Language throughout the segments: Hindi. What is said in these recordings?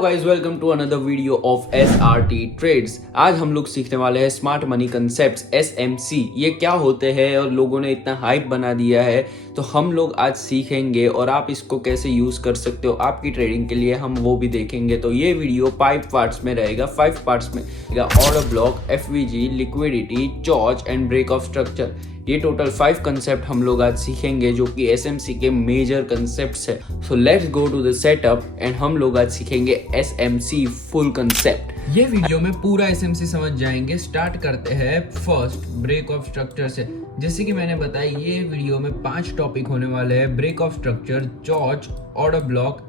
Guys, welcome to another video of SRT trades. आज हम लोग सीखने वाले हैं स्मार्ट मनी कंसेप्ट्स SMC। ये क्या होते हैं और लोगों ने इतना हाइप बना दिया है, तो हम लोग आज सीखेंगे और आप इसको कैसे यूज कर सकते हो आपकी ट्रेडिंग के लिए, हम वो भी देखेंगे। तो ये वीडियो 5 पार्ट्स में रहेगा। 5 पार्ट्स में order block, FVG, liquidity, CHoCH and break of structure. ये टोटल 5 कंसेप्ट हम लोग आज सीखेंगे जो कि SMC के मेजर कंसेप्ट्स है। So let's go to the setup and हम लोग आज सीखेंगे SMC फुल कंसेप्ट। ये वीडियो में पूरा SMC समझ जाएंगे। स्टार्ट करते हैं फर्स्ट ब्रेक ऑफ स्ट्रक्चर से। जैसे कि मैंने बताया, ये वीडियो में 5 टॉपिक होने वाले हैं: break of structure, CHoCH, order block,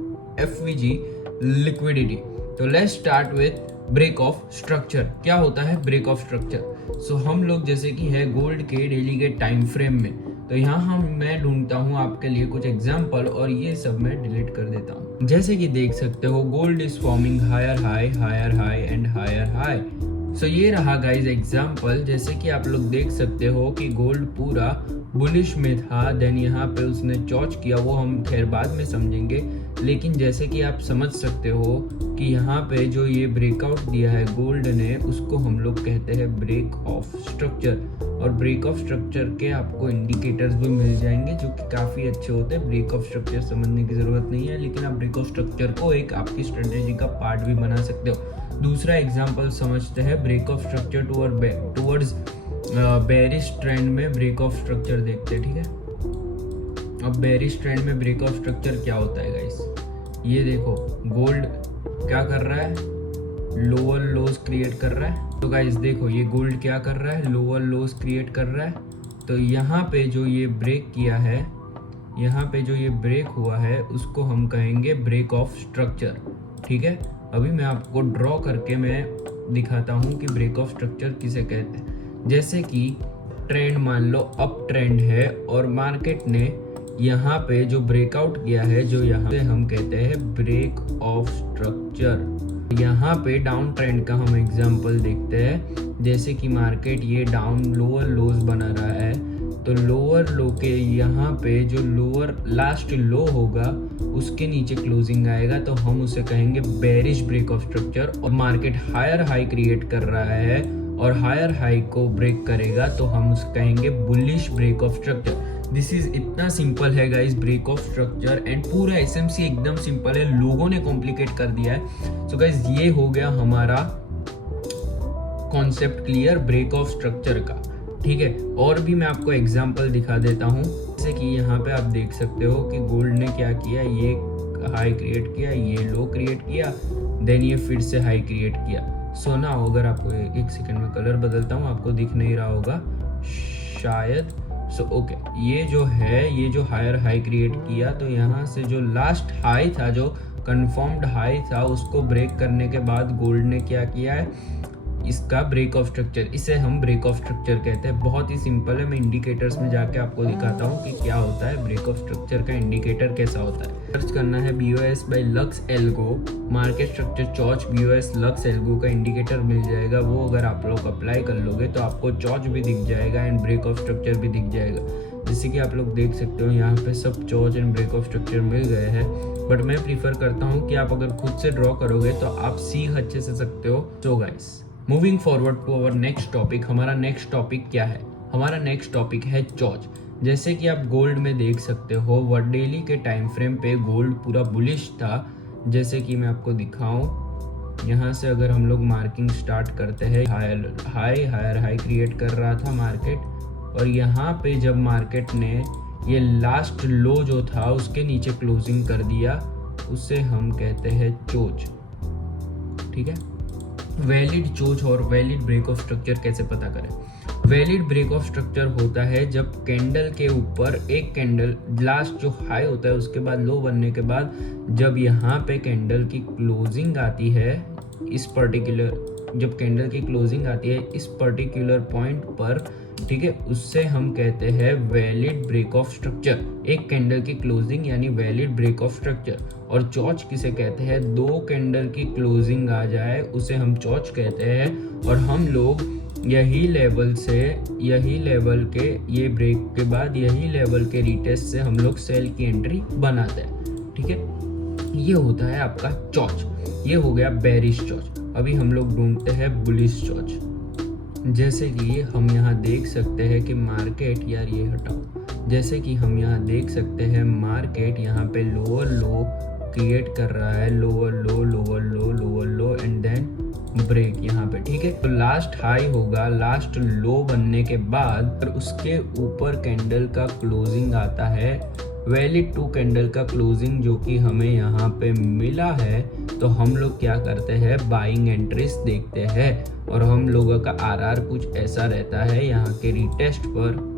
FVG, liquidity. तो let's start with break of structure. क्या होता है ब्रेक ऑफ स्ट्रक्चर? सो हम लोग जैसे कि है गोल्ड के डेली के टाइम फ्रेम में, तो यहाँ मैं ढूंढता हूँ आपके लिए कुछ एग्जांपल और ये सब मैं डिलीट कर देता हूँ। जैसे कि देख सकते हो, gold is forming higher high and higher high. So ये रहा गाइज एग्जांपल। जैसे कि आप लोग देख सकते हो कि गोल्ड पूरा बुलिश में था, देन यहाँ पे उसने चॉच किया, वो हम खैर बाद में समझेंगे। लेकिन जैसे कि आप समझ सकते हो कि यहाँ पे जो ये ब्रेकआउट दिया है गोल्ड ने, उसको हम लोग कहते हैं ब्रेक ऑफ स्ट्रक्चर। और ब्रेक ऑफ स्ट्रक्चर के आपको इंडिकेटर्स भी मिल जाएंगे जो कि काफ़ी अच्छे होते हैं। ब्रेक ऑफ स्ट्रक्चर समझने की ज़रूरत नहीं है, लेकिन आप ब्रेक ऑफ स्ट्रक्चर को एक आपकी स्ट्रेटेजी का पार्ट भी बना सकते हो। दूसरा एग्जाम्पल समझते हैं break of structure towards bearish trend में ब्रेक ऑफ स्ट्रक्चर देखते हैं। ठीक है, अब बेरिश ट्रेंड में ब्रेक ऑफ स्ट्रक्चर क्या होता है गाइस? ये देखो, गोल्ड क्या कर रहा है? लोअर लोज क्रिएट कर रहा है। तो गाइस देखो, ये गोल्ड क्या कर रहा है? लोअर लोज क्रिएट कर रहा है। तो यहाँ पे जो ये ब्रेक किया है, यहाँ पे जो ये ब्रेक हुआ है, उसको हम कहेंगे ब्रेक ऑफ स्ट्रक्चर। ठीक है, अभी मैं आपको ड्रॉ करके मैं दिखाता हूँ कि ब्रेक ऑफ स्ट्रक्चर किसे कहते हैं। जैसे कि ट्रेंड मान लो अप ट्रेंड है और मार्केट ने यहाँ पे जो ब्रेकआउट किया है, जो यहाँ पे हम कहते हैं ब्रेक ऑफ स्ट्रक्चर। यहाँ पे डाउन ट्रेंड का हम एग्जांपल देखते हैं। जैसे कि मार्केट ये डाउन लोअर लोज बना रहा है, तो लोअर लो के यहाँ पे जो लोअर लास्ट लो होगा उसके नीचे क्लोजिंग आएगा, तो हम उसे कहेंगे बेरिश ब्रेक ऑफ स्ट्रक्चर। और मार्केट हायर हाई क्रिएट कर रहा है और हायर हाई को ब्रेक करेगा, तो हम उसे कहेंगे bullish break of structure. This is इतना सिंपल है guys break of structure, and पूरा SMC एकदम सिंपल है, लोगों ने कॉम्प्लिकेट कर दिया है। सो गाइस ये हो गया हमारा concept clear break of structure का। ठीक है, और भी मैं आपको एग्जांपल दिखा देता हूँ। जैसे कि यहाँ पे आप देख सकते हो कि गोल्ड ने क्या किया, ये हाई क्रिएट किया, ये लो क्रिएट किया, देन ये फिर से हाई क्रिएट किया। सो ना, अगर आपको एक सेकंड में कलर बदलता हूँ, आपको दिख नहीं रहा होगा शायद। सो ओके, ये जो है, ये जो हायर हाई क्रिएट किया, तो यहाँ से जो लास्ट हाई था, जो कंफर्म्ड हाई था, उसको ब्रेक करने के बाद गोल्ड ने क्या किया है, इसका ब्रेक ऑफ स्ट्रक्चर। इसे हम ब्रेक ऑफ स्ट्रक्चर कहते हैं। बहुत ही सिंपल है, मैं इंडिकेटर्स में जाके आपको दिखाता हूँ कि क्या होता है ब्रेक ऑफ स्ट्रक्चर का इंडिकेटर कैसा होता है। सर्च करना है BOS by LuxAlgo, market structure CHoCH BOS LuxAlgo का इंडिकेटर मिल जाएगा। वो अगर आप लोग अप्लाई कर लोगे तो आपको चॉच भी दिख जाएगा एंड ब्रेक ऑफ स्ट्रक्चर भी दिख जाएगा। जैसे कि आप लोग देख सकते हो, यहाँ पे सब चॉच एंड ब्रेक ऑफ स्ट्रक्चर मिल गए हैं, बट मैं प्रीफर करता हूँ कि आप अगर खुद से ड्रॉ करोगे तो आप सीख अच्छे से सकते हो। So guys, moving forward to our next topic. हमारा नेक्स्ट टॉपिक क्या है? हमारा नेक्स्ट टॉपिक है चॉच। जैसे कि आप गोल्ड में देख सकते हो, वन डेली के टाइम फ्रेम पे गोल्ड पूरा बुलिश था। जैसे कि मैं आपको दिखाऊं, यहाँ से अगर हम लोग मार्किंग स्टार्ट करते हैं, हायर हाई क्रिएट कर रहा था मार्केट, और यहाँ पे जब मार्केट ने ये लास्ट लो जो था उसके नीचे क्लोजिंग कर दिया, उसे हम कहते हैं चोच। ठीक है, वैलिड चोच और वैलिड ब्रेक ऑफ स्ट्रक्चर कैसे पता करें? वैलिड ब्रेक ऑफ स्ट्रक्चर होता है जब कैंडल के ऊपर एक कैंडल लास्ट जो हाई होता है उसके बाद लो बनने के बाद जब यहाँ पे कैंडल की क्लोजिंग आती है, इस पर्टिकुलर जब कैंडल की क्लोजिंग आती है इस पर्टिकुलर पॉइंट पर, ठीक है, उससे हम कहते हैं वैलिड ब्रेक ऑफ स्ट्रक्चर। एक कैंडल की क्लोजिंग यानी वैलिड ब्रेक ऑफ स्ट्रक्चर। और चॉच किसे कहते हैं? 2 कैंडल की क्लोजिंग आ जाए उसे हम चॉच कहते हैं। और हम लोग यही लेवल के ये ब्रेक के बाद यही लेवल के रिटेस्ट से हम लोग सेल की एंट्री बनाते हैं। ठीक है, ये होता है आपका चॉच, ये हो गया बेरिश चॉच। अभी हम लोग ढूंढते हैं बुलिश चॉच। जैसे कि हम यहाँ देख सकते हैं कि मार्केट, यार ये हटाओ, जैसे कि हम यहाँ देख सकते हैं मार्केट यहाँ पे लोअर लो क्रिएट कर रहा है, lower low lower low lower low and then break यहाँ पे, ठीक है। तो लास्ट हाई होगा, लास्ट लो बनने के बाद और उसके ऊपर कैंडल का क्लोजिंग आता है, वैलिड 2 कैंडल का क्लोजिंग जो कि हमें यहाँ पे मिला है। तो हम लोग क्या करते हैं, बाइंग एंट्रीज देखते हैं और हम लोगों का आरआर कुछ ऐसा रहता है, यहाँ के रिटेस्ट पर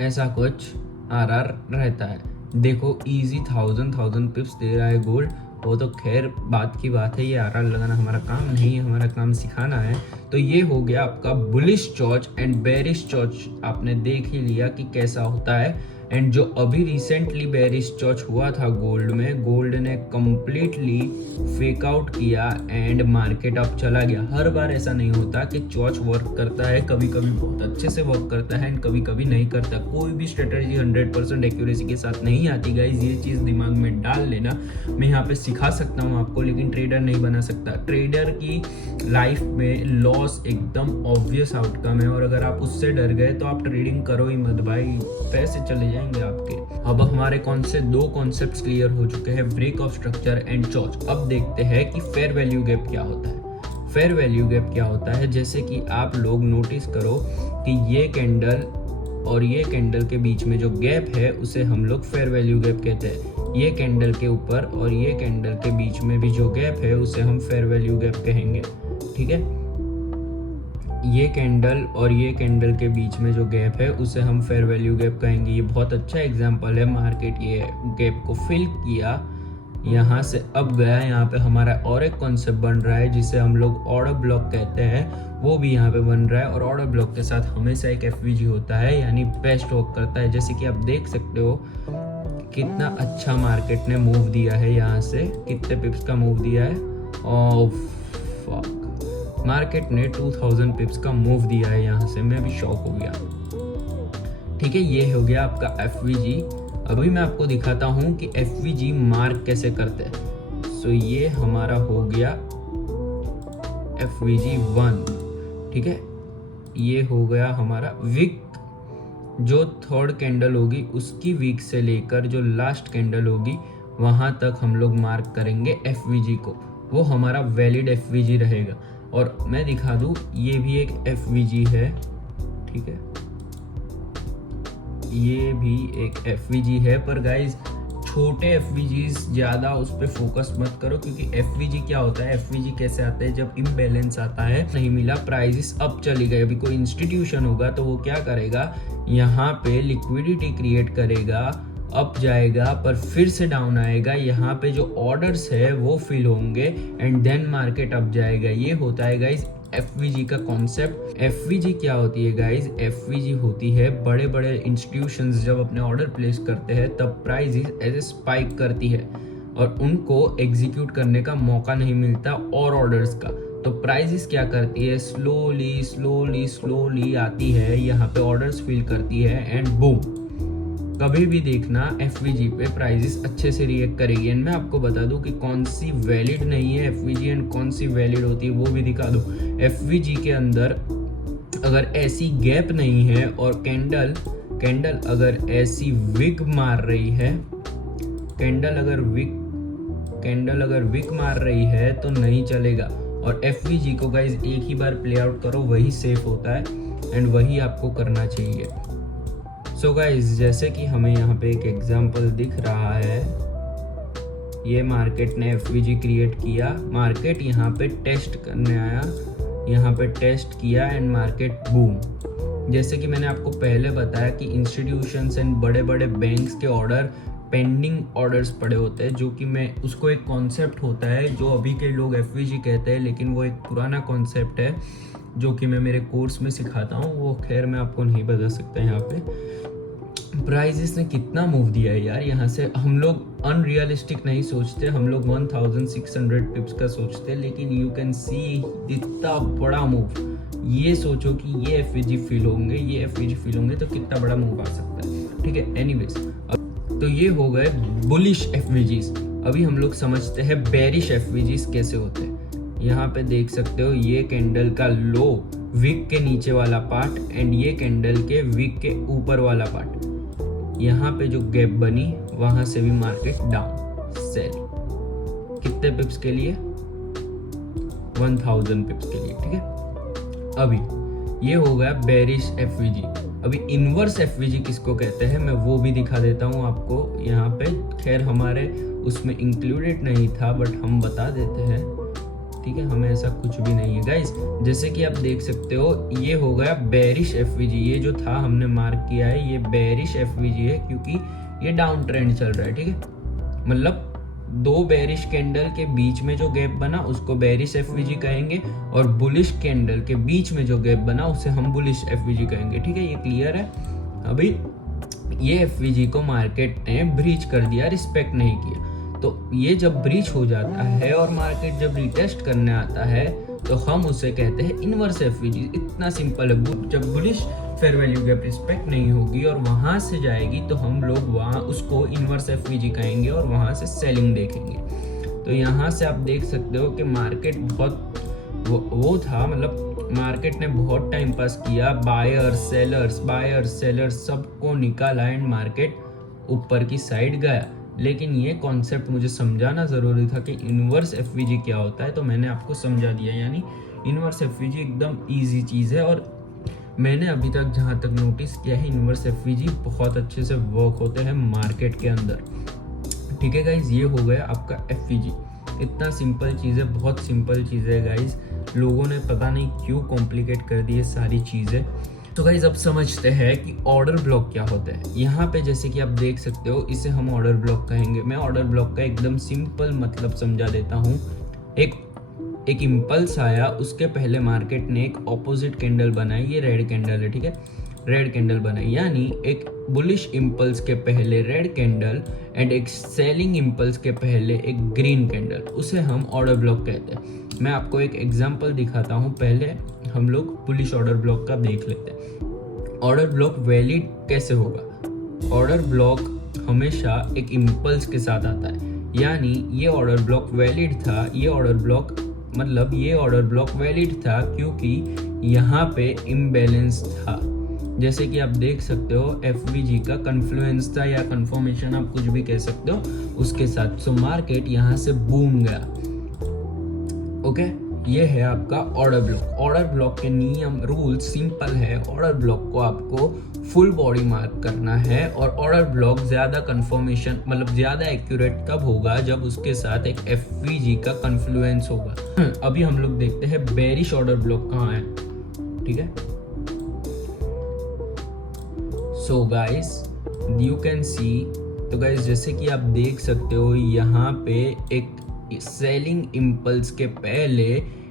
ऐसा कुछ आरआर रहता है। देखो इजी 1000 पिप्स दे रहा है गोल्ड, वो तो खैर बात की बात है, ये आरआर लगाना हमारा काम नहीं है, हमारा काम सिखाना है। तो ये हो गया आपका बुलिश चॉच एंड बेरिश चॉच, आपने देख ही लिया कि कैसा होता है। एंड जो अभी रिसेंटली बेरिश चॉच हुआ था गोल्ड में, गोल्ड ने कंप्लीटली फेक आउट किया एंड मार्केट अप चला गया। हर बार ऐसा नहीं होता कि चॉच वर्क करता है, कभी कभी बहुत अच्छे से वर्क करता है एंड कभी कभी नहीं करता। कोई भी स्ट्रेटजी 100% एक्यूरेसी के साथ नहीं आती गाइज, ये चीज़ दिमाग में डाल लेना। मैं यहाँ पे सिखा सकता हूँ आपको, लेकिन ट्रेडर नहीं बना सकता। ट्रेडर की लाइफ में लॉस एकदम ऑब्वियस आउटकम है और अगर आप उससे डर गए तो आप ट्रेडिंग करो ही मत भाई, पैसे चले जाएंगे आपके। अब हमारे कौन से 2 कॉन्सेप्ट्स क्लियर हो चुके हैं, ब्रेक ऑफ स्ट्रक्चर एंड चॉच। अब देखते हैं कि फेयर वैल्यू गैप क्या होता है। फेयर वैल्यू गैप क्या होता है, जैसे कि आप लोग नोटिस करो कि ये कैंडल और ये कैंडल के बीच में जो गैप है उसे हम लोग फेयर वैल्यू गैप कहते हैं। ये कैंडल के ऊपर और ये कैंडल के बीच में भी जो गैप है उसे हम फेयर वैल्यू गैप कहेंगे, ठीक है। ये कैंडल और ये कैंडल के बीच में जो गैप है उसे हम फेयर वैल्यू गैप कहेंगे। ये बहुत अच्छा एग्जांपल है, मार्केट ये गैप को फिल किया, यहाँ से अब गया, यहाँ पे हमारा और एक कॉन्सेप्ट बन रहा है जिसे हम लोग ऑर्डर ब्लॉक कहते हैं, वो भी यहाँ पे बन रहा है। और ऑर्डर ब्लॉक के साथ हमेशा एक एफवीजी होता है, यानी बेस्ट वर्क करता है। जैसे कि आप देख सकते हो कितना अच्छा मार्केट ने मूव दिया है, यहाँ से कितने पिप्स का मूव दिया है, और मार्केट ने 2000 पिप्स का मूव दिया है यहाँ से, मैं भी शॉक हो गया, ठीक है। ये हो गया आपका एफवीजी। अभी मैं आपको दिखाता हूँ कि एफवीजी मार्क कैसे करते हैं। सो ये हमारा हो गया एफवीजी 1, ठीक है। ये हो गया हमारा विक, जो थर्ड कैंडल होगी उसकी वीक से लेकर जो लास्ट कैंडल होगी वहां तक हम लोग मार्क करेंगे एफवीजी को, वो हमारा वैलिड एफवीजी रहेगा। और मैं दिखा दूं, ये भी एक एफवीजी है, ठीक है, ये भी एक एफवीजी है। पर गाइज छोटे एफवीजीज ज़्यादा उस पर फोकस मत करो, क्योंकि एफवीजी क्या होता है, एफवीजी कैसे आता है, जब इम्बैलेंस आता है, नहीं मिला, प्राइसेस अप चली गई। अभी कोई इंस्टीट्यूशन होगा तो वो क्या करेगा, यहाँ पे लिक्विडिटी क्रिएट करेगा, अप जाएगा, पर फिर से डाउन आएगा, यहाँ पे जो ऑर्डर्स है वो फिल होंगे एंड देन मार्केट अप जाएगा। ये होता है गाइज एफवीजी का कॉन्सेप्ट। एफवीजी क्या होती है गाइज, एफवीजी होती है बड़े बड़े इंस्टीट्यूशंस जब अपने ऑर्डर प्लेस करते हैं तब प्राइसेस ऐसे स्पाइक करती है और उनको एग्जीक्यूट करने का मौका नहीं मिलता और ऑर्डर्स का। तो प्राइसेस क्या करती है, स्लोली स्लोली स्लोली आती है, यहाँ पे ऑर्डर्स फिल करती है एंड बूम, कभी भी देखना एफवीजी पे प्राइसेस अच्छे से रिएक्ट करेगी। एंड मैं आपको बता दूं कि कौन सी वैलिड नहीं है एफवीजी एंड कौन सी वैलिड होती है वो भी दिखा दूं। एफवीजी के अंदर अगर ऐसी गैप नहीं है और कैंडल अगर ऐसी विक मार रही है, कैंडल अगर विक मार रही है तो नहीं चलेगा। और एफवीजी को गाइज एक ही बार प्ले आउट करो, वही सेफ होता है एंड वही आपको करना चाहिए। सो गाइज जैसे कि हमें यहाँ पे एक एग्जांपल दिख रहा है, ये मार्केट ने एफवीजी क्रिएट किया, मार्केट यहाँ पे टेस्ट करने आया, यहाँ पे टेस्ट किया एंड मार्केट बूम। जैसे कि मैंने आपको पहले बताया कि इंस्टीट्यूशंस एंड बड़े बड़े बैंक्स के ऑर्डर पेंडिंग ऑर्डर्स पड़े होते हैं, जो कि मैं उसको एक कॉन्सेप्ट होता है जो अभी के लोग एफवीजी कहते हैं, लेकिन वो एक पुराना कॉन्सेप्ट है जो कि मैं मेरे कोर्स में सिखाता हूँ, वो खैर मैं आपको नहीं बता सकता। यहाँ पे प्राइसेस ने कितना मूव दिया है यार, यहाँ से हम लोग अनरियलिस्टिक नहीं सोचते, हम लोग 1600 पिप्स का सोचते, लेकिन यू कैन सी इतना बड़ा मूव। ये सोचो कि ये एफवीजी फील होंगे, ये एफवीजी फील होंगे तो कितना बड़ा मूव आ सकता है, ठीक है। एनीवेज तो ये हो गए बुलिश एफवीजीज। अभी हम लोग समझते हैं बेरिश एफवीजीज कैसे होते हैं। यहाँ पे देख सकते हो ये कैंडल का लो विक के नीचे वाला पार्ट एंड ये कैंडल के विक के ऊपर वाला पार्ट। यहाँ पे जो गैप बनी वहां से भी मार्केट डाउन सेल। कितने पिप्स के लिए? 1000 पिप्स के लिए, ठीक है। अभी ये हो गया बेरिश एफवीजी। अभी इनवर्स एफवीजी किसको कहते हैं मैं वो भी दिखा देता हूँ आपको यहाँ पे। खैर हमारे उसमें इंक्लूडेड नहीं था बट हम बता देते हैं, ठीक है। हमें ऐसा कुछ भी नहीं है गाइस। जैसे कि आप देख सकते हो ये हो गया बेरिश एफवीजी। ये जो था हमने मार्क किया है ये बेरिश एफवीजी है क्योंकि ये डाउन ट्रेंड चल रहा है, ठीक है। मतलब दो बेरिश कैंडल के बीच में जो गैप बना उसको बेरिश एफवीजी कहेंगे और बुलिश कैंडल के बीच में जो गैप बना उसे हम बुलिश एफवीजी कहेंगे, ठीक है। ये क्लियर है। अभी ये एफवीजी को मार्केट ने ब्रीच कर दिया, रिस्पेक्ट नहीं किया। तो ये जब ब्रीच हो जाता है और मार्केट जब रिटेस्ट करने आता है तो हम उसे कहते हैं इनवर्स एफवीजी। इतना सिंपल है। जब bullish fair value gap respect नहीं होगी और वहां से जाएगी तो हम लोग वहां उसको इनवर्स एफवीजी कहेंगे और वहां से सेलिंग देखेंगे। तो यहाँ से आप देख सकते हो कि मार्केट बहुत वो था, मतलब मार्केट ने बहुत टाइम पास किया। बायर्स सेलर्स सबको निकाला एंड मार्केट ऊपर की साइड गया। लेकिन ये कॉन्सेप्ट मुझे समझाना ज़रूरी था कि इनवर्स एफवीजी क्या होता है, तो मैंने आपको समझा दिया। यानी इनवर्स एफवीजी एकदम इजी चीज़ है और मैंने अभी तक जहाँ तक नोटिस किया है इनवर्स एफवीजी बहुत अच्छे से वर्क होते हैं मार्केट के अंदर, ठीक है गाइज। ये हो गया आपका एफवीजी। इतना सिंपल चीज़ है, बहुत सिंपल चीज़ है गाइज। लोगों ने पता नहीं क्यों कॉम्प्लिकेट कर दी है सारी चीज़ें। तो गाइज अब समझते हैं कि ऑर्डर ब्लॉक क्या होता है। यहाँ पे जैसे कि आप देख सकते हो इसे हम ऑर्डर ब्लॉक कहेंगे। मैं ऑर्डर ब्लॉक का एकदम सिंपल मतलब समझा देता हूँ। एक इम्पल्स आया, उसके पहले मार्केट ने एक ऑपोजिट कैंडल बनाई। ये रेड कैंडल है, ठीक है। रेड कैंडल बनाई यानी एक बुलिश इम्पल्स के पहले रेड कैंडल एंड एक सेलिंग इम्पल्स के पहले एक ग्रीन कैंडल, उसे हम ऑर्डर ब्लॉक कहते हैं। मैं आपको एक एग्जांपल दिखाता हूँ। पहले हम लोग बुलिश ऑर्डर ब्लॉक का देख लेते हैं। ऑर्डर ब्लॉक वैलिड कैसे होगा? ऑर्डर ब्लॉक हमेशा एक इम्पल्स के साथ आता है। यानी ये ऑर्डर ब्लॉक वैलिड था। ये ऑर्डर ब्लॉक वैलिड था क्योंकि यहाँ पे इम्बैलेंस था। जैसे कि आप देख सकते हो एफवीजी का कन्फ्लुएंस था या कंफर्मेशन, आप कुछ भी कह सकते हो उसके साथ। सो मार्केट यहाँ से बूम गया। ओके, ये है आपका ऑर्डर ब्लॉक। ऑर्डर ब्लॉक के नियम रूल सिंपल है। ऑर्डर ब्लॉक को आपको फुल बॉडी मार्क करना है और ऑर्डर ब्लॉक ज्यादा कंफर्मेशन मतलब ज्यादा एक्यूरेट कब होगा? जब उसके साथ एक एफवीजी का कन्फ्लुएंस होगा। अभी हम लोग देखते हैं बेरिश ऑर्डर ब्लॉक कहाँ है, ठीक है। So guys you can see, तो गाइस जैसे कि आप देख सकते हो यहाँ पे एक सेलिंग इम्पल्स के पहले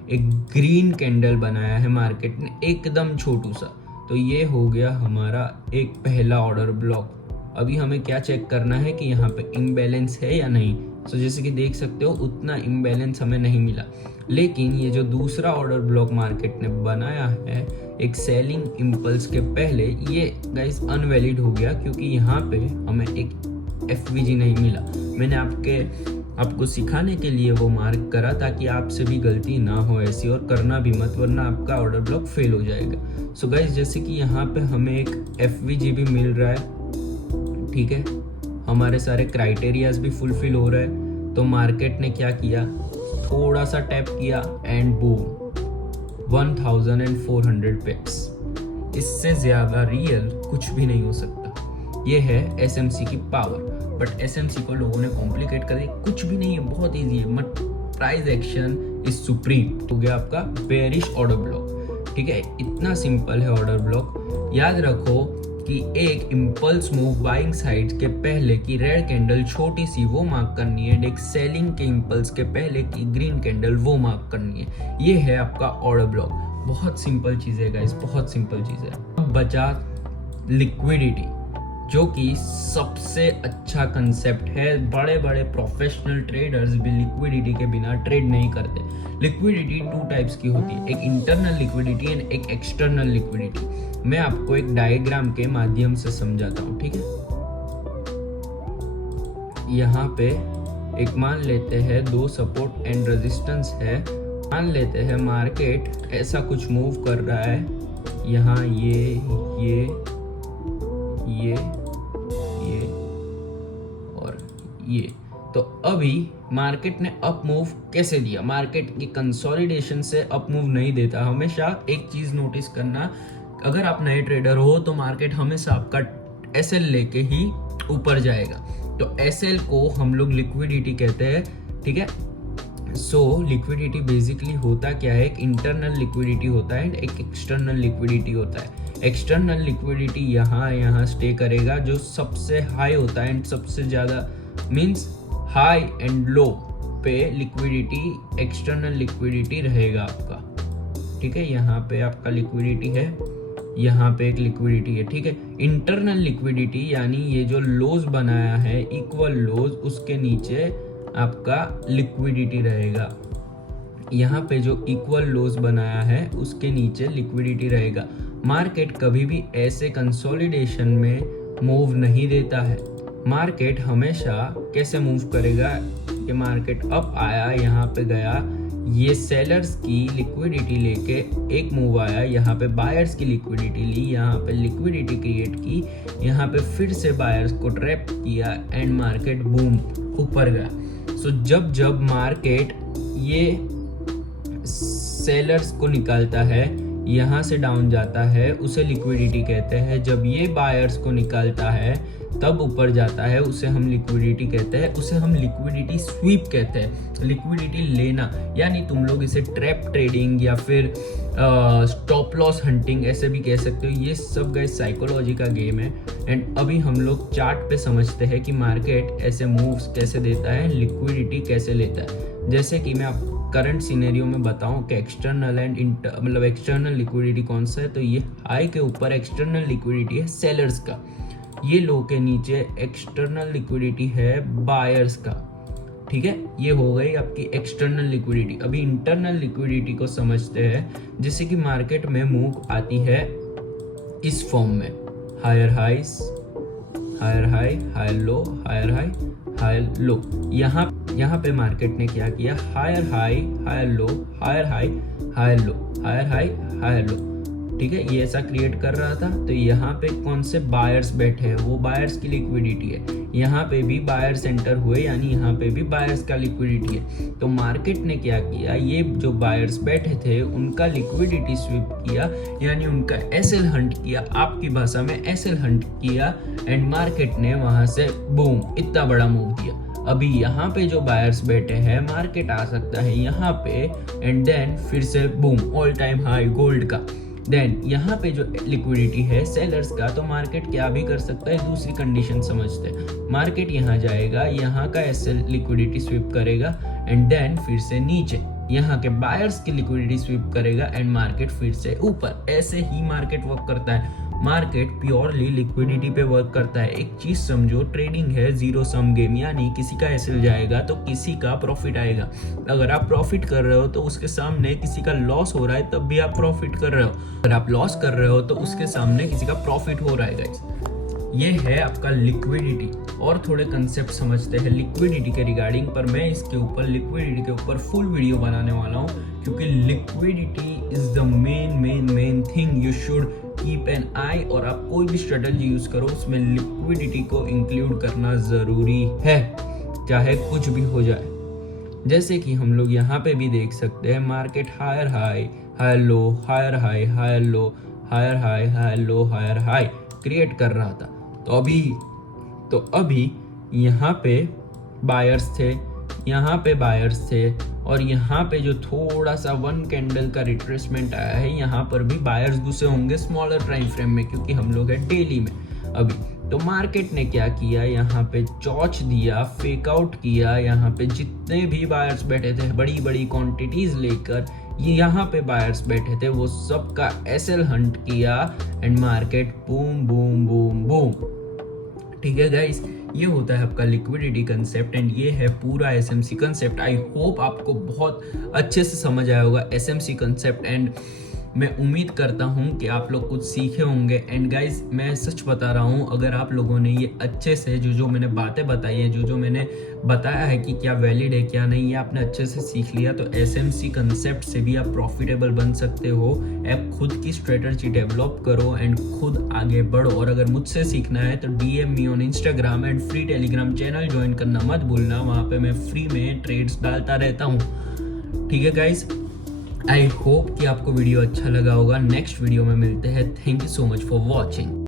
एक ग्रीन कैंडल बनाया है मार्केट ने, एकदम छोटू सा। तो ये हो गया हमारा एक पहला ऑर्डर ब्लॉक। अभी हमें क्या चेक करना है कि यहाँ पे इम्बैलेंस है या नहीं। सो जैसे कि देख सकते हो उतना इम्बैलेंस हमें नहीं मिला। लेकिन ये जो दूसरा ऑर्डर ब्लॉक मार्केट ने बनाया है एक सेलिंग इम्पल्स के पहले, ये गाइस अनवैलिड हो गया क्योंकि यहाँ पे हमें एक एफवीजी नहीं मिला। मैंने आपको सिखाने के लिए वो मार्क करा ताकि आपसे भी गलती ना हो ऐसी, और करना भी मत वरना आपका ऑर्डर ब्लॉक फेल हो जाएगा। सो गाइस जैसे कि यहाँ पे हमें एक एफवीजी भी मिल रहा है, ठीक है। हमारे सारे क्राइटेरियाज भी फुलफिल हो रहे हैं। तो मार्केट ने क्या किया, थोड़ा सा टैप किया एंड बूम 1400 पिप्स। इससे ज्यादा रियल कुछ भी नहीं हो सकता। ये है एसएमसी की पावर। बट एसएमसी को लोगों ने कॉम्प्लिकेट कर दिया। कुछ भी नहीं है, बहुत इजी है। But price action is supreme. हो गया आपका बेरिश ऑर्डर ब्लॉक, ठीक है। इतना सिंपल है ऑर्डर ब्लॉक। याद रखो कि एक इम्पल्स मूव बाइंग साइड के पहले की रेड कैंडल छोटी सी वो मार्क करनी है, एक सेलिंग के इम्पल्स के पहले की ग्रीन कैंडल वो मार्क करनी है। ये है आपका ऑर्डर ब्लॉक। बहुत सिंपल चीज है गाइस, बहुत सिंपल चीज है। अब बचा लिक्विडिटी, जो कि सबसे अच्छा कंसेप्ट है। बड़े बड़े प्रोफेशनल ट्रेडर्स भी लिक्विडिटी के बिना ट्रेड नहीं करते। लिक्विडिटी 2 टाइप्स की होती है, एक इंटरनल लिक्विडिटी एंड एक एक्सटर्नल लिक्विडिटी। मैं आपको एक डायग्राम के माध्यम से समझाता हूँ, ठीक है। यहाँ पे एक मान लेते हैं 2 सपोर्ट एंड रेजिस्टेंस है। मान लेते हैं मार्केट ऐसा कुछ मूव कर रहा है, यहाँ ये और ये। तो अभी मार्केट ने अप मूव कैसे दिया? मार्केट की कंसोलिडेशन से अप मूव नहीं देता। हमेशा एक चीज नोटिस करना, अगर आप नए ट्रेडर हो तो मार्केट हमेशा आपका एसएल लेके ही ऊपर जाएगा। तो एसएल को हम लोग लिक्विडिटी कहते हैं, ठीक है। सो लिक्विडिटी बेसिकली होता क्या है, एक इंटरनल लिक्विडिटी होता है, एक एक्सटर्नल लिक्विडिटी होता है। एक्सटर्नल लिक्विडिटी यहाँ स्टे करेगा, जो सबसे हाई होता है एंड सबसे ज़्यादा मीन्स हाई एंड लो पे लिक्विडिटी, एक्सटर्नल लिक्विडिटी रहेगा आपका, ठीक है। यहाँ पे आपका लिक्विडिटी है, यहाँ पे एक लिक्विडिटी है, ठीक है। इंटरनल लिक्विडिटी यानी ये जो लोज बनाया है, इक्वल लोज, उसके नीचे आपका लिक्विडिटी रहेगा। यहाँ पे जो इक्वल लोज बनाया है उसके नीचे लिक्विडिटी रहेगा। मार्केट कभी भी ऐसे कंसोलिडेशन में मूव नहीं देता है। मार्केट हमेशा कैसे मूव करेगा कि मार्केट अप आया, यहाँ पे गया, ये सेलर्स की लिक्विडिटी लेके एक मूव आया, यहाँ पे बायर्स की लिक्विडिटी ली, यहाँ पे लिक्विडिटी क्रिएट की, यहाँ पे फिर से बायर्स को ट्रैप किया एंड मार्केट बूम ऊपर गया। सो जब मार्केट ये सेलर्स को निकालता है, यहाँ से डाउन जाता है, उसे लिक्विडिटी कहते हैं। जब ये बायर्स को निकालता है तब ऊपर जाता है, उसे हम लिक्विडिटी कहते हैं, उसे हम लिक्विडिटी स्वीप कहते हैं। लिक्विडिटी लेना यानी तुम लोग इसे ट्रैप ट्रेडिंग या फिर स्टॉप लॉस हंटिंग ऐसे भी कह सकते हो। ये सब गाइस साइकोलॉजी का गेम है। एंड अभी हम लोग चार्ट पे समझते हैं कि मार्केट ऐसे मूव्स कैसे देता है, लिक्विडिटी कैसे लेता है। जैसे कि मैं आप करंट सिनेरियो में बताऊं कि एक्सटर्नल एंड मतलब एक्सटर्नल लिक्विडिटी कौन सा है, तो ये हाई के ऊपर एक्सटर्नल लिक्विडिटी है सेलर्स का, ये लो के नीचे एक्सटर्नल लिक्विडिटी है बायर्स का, ठीक है। ये हो गई आपकी एक्सटर्नल लिक्विडिटी। अभी इंटरनल लिक्विडिटी को समझते हैं, जैसे कि मार्केट में मूव आती है इस फॉर्म में, higher highs, higher high, higher low, higher high, higher low. यहाँ पे मार्केट ने क्या किया, higher high, higher low, higher high, higher low, higher high, higher low, ठीक है। ये ऐसा क्रिएट कर रहा था। तो यहाँ पे कौन से बायर्स बैठे हैं, वो बायर्स की लिक्विडिटी है। यहाँ पे भी बायर्स एंटर हुए यानी यहाँ पे भी बायर्स का लिक्विडिटी है। तो मार्केट ने क्या किया, ये जो बायर्स बैठे थे उनका लिक्विडिटी स्वीप किया यानी उनका एसएल हंट किया, आपकी भाषा में एसएल हंट किया एंड मार्केट ने वहां से बूम इतना बड़ा मूव दिया। अभी यहाँ पे जो बायर्स बैठे हैं, मार्केट आ सकता है यहाँ पे एंड देन फिर से boom all time high gold का। देन यहाँ पे जो लिक्विडिटी है सेलर्स का, तो मार्केट क्या भी कर सकता है, दूसरी कंडीशन समझते हैं। मार्केट यहाँ जाएगा, यहाँ का एसएल लिक्विडिटी स्वीप करेगा एंड देन फिर से नीचे यहाँ के बायर्स की लिक्विडिटी स्वीप करेगा एंड मार्केट फिर से ऊपर। ऐसे ही मार्केट वर्क करता है। मार्केट प्योरली लिक्विडिटी पे वर्क करता है। एक चीज समझो, ट्रेडिंग है जीरो सम गेम, यानी किसी का एसएल जाएगा तो किसी का प्रॉफिट आएगा। अगर आप प्रॉफिट कर रहे हो तो उसके सामने किसी का लॉस हो रहा है, तब भी आप प्रॉफिट कर रहे हो। अगर आप लॉस कर रहे हो तो उसके सामने किसी का प्रॉफिट हो रहा है गाइस। ये है आपका लिक्विडिटी। और थोड़े कंसेप्ट समझते हैं लिक्विडिटी के रिगार्डिंग, पर मैं इसके ऊपर लिक्विडिटी के ऊपर फुल वीडियो बनाने वाला हूँ, क्योंकि liquidity is the main thing you should keep an eye. और आप कोई भी स्ट्रेटजी यूज करो उसमें लिक्विडिटी को इंक्लूड करना जरूरी है, चाहे कुछ भी हो जाए। जैसे कि हम लोग यहाँ पे भी देख सकते हैं, market higher high, higher low, higher high, higher low, higher high, higher low, higher high create कर रहा था। तो अभी यहाँ पे बायर्स थे, यहाँ पे बायर्स थे, और यहाँ पे जो थोड़ा सा 1 कैंडल का रिट्रेसमेंट आया है, यहाँ पर भी बायर्स घुसे होंगे स्मॉलर टाइम फ्रेम में, क्योंकि हम लोग है डेली में अभी। तो मार्केट ने क्या किया, यहाँ पे चॉच दिया, फेक आउट किया, यहाँ पे जितने भी बायर्स बैठे थे बड़ी बड़ी क्वांटिटीज लेकर, ये यहाँ पे बायर्स बैठे थे, वो सबका एसएल हंट किया and market boom boom boom boom. ठीक है गाइस, ये होता है आपका लिक्विडिटी कंसेप्ट एंड ये है पूरा एसएमसी कंसेप्ट। आई होप आपको बहुत अच्छे से समझ आया होगा एसएमसी कंसेप्ट एंड मैं उम्मीद करता हूँ कि आप लोग कुछ सीखे होंगे। एंड गाइज मैं सच बता रहा हूँ, अगर आप लोगों ने ये अच्छे से जो मैंने बातें बताई है, जो मैंने बताया है कि क्या वैलिड है क्या नहीं, ये आपने अच्छे से सीख लिया तो एसएमसी कंसेप्ट से भी आप प्रॉफिटेबल बन सकते हो। आप खुद की स्ट्रेटजी डेवलप करो एंड खुद आगे बढ़ो। और अगर मुझसे सीखना है तो DM me on Instagram and free Telegram channel join करना मत भूलना, वहाँ पे मैं फ्री में ट्रेड्स डालता रहता हूँ। ठीक है गाइज, आई होप कि आपको वीडियो अच्छा लगा होगा। नेक्स्ट वीडियो में मिलते हैं। Thank you so much for watching.